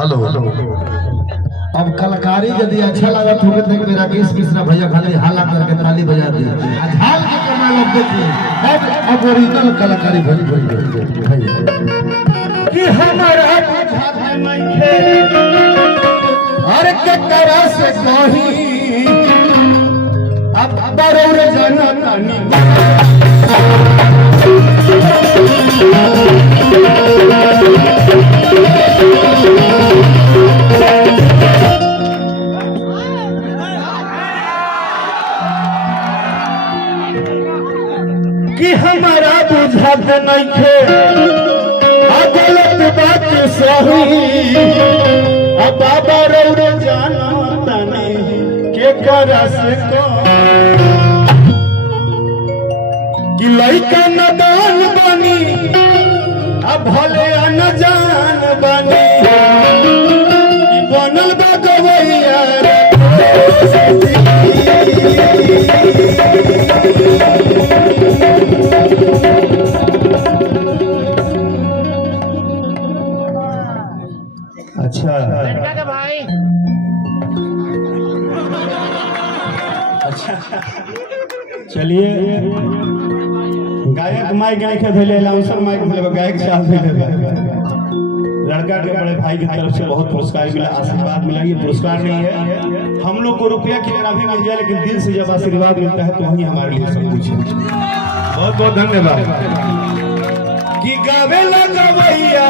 हेलो अब कलाकारी यदि अच्छा लगा तो राकेश मिश्रा भैया खाली हाला करके ताली बजा दी झाल के कमाल अब देखिए अब ओरिजिनल कलाकारी भरी भैया कि हमारा बुझात नहीं है अरे के करा से कहीं अब बरोर जाना तानी कि हमारा बुझात नहीं है गलत बात सही अब बाबा रौरे जाना तानी के करा से कि लइका नदान बनी अब भले अनजान बनी बनल बा गवैया अच्छा भाई अच्छा चलिए गायक माइक नहीं भेले अलाउंसर माइक भेले गायक साथ भेले लड़का के बड़े भाई की तरफ से बहुत पुरस्कार मिला आशीर्वाद मिला ये पुरस्कार नहीं है हम लोग को रुपया कितना भी मिल जाए लेकिन दिल से जब आशीर्वाद मिलता है तो वही हमारे लिए सब कुछ है बहुत बहुत धन्यवाद कि गावे लगा भैया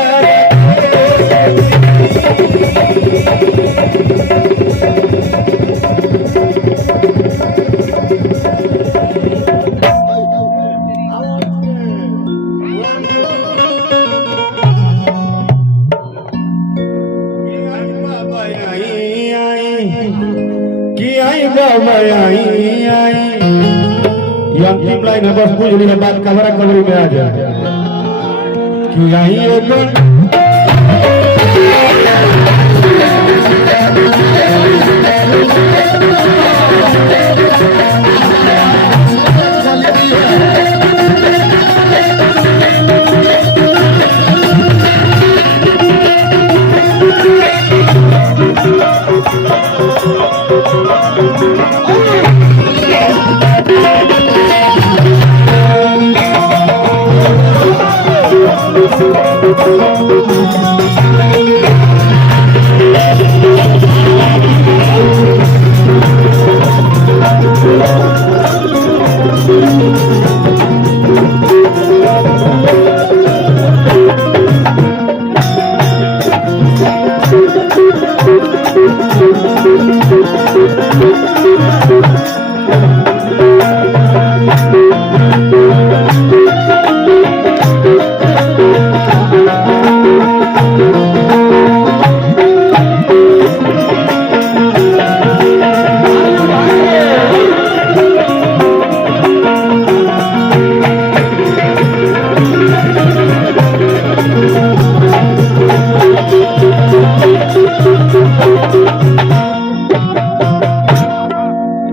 अंतिम लाइन है बस पूछ ली बात कमरा कमरी में आ जाए कि आई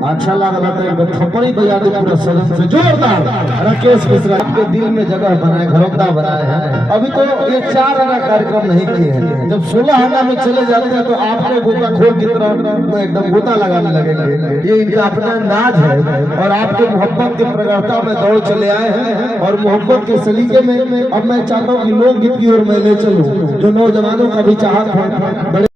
अच्छा लगा तो थप्पड़ी बजा दो पूरा सदन से जोरदार। राकेश मिश्रा के दिल में जगह बनाए घरौंदा बनाए हैं। अभी तो ये 4 आना कार्यक्रम नहीं किए हैं। जब 16 आना में चले जाते हैं तो आपको गोताखोर की तरह एकदम गोता लगाने लगेंगे। ये इनका अपना अंदाज है और आपके मोहब्बत की प्रगाढ़ता में दौड़ चले आए हैं और मोहब्बत के सलीके में अब मैं चाहता हूँ कि लोकगीत की ओर मैं ले चलूँ जो नौजवानों का भी चाहत है।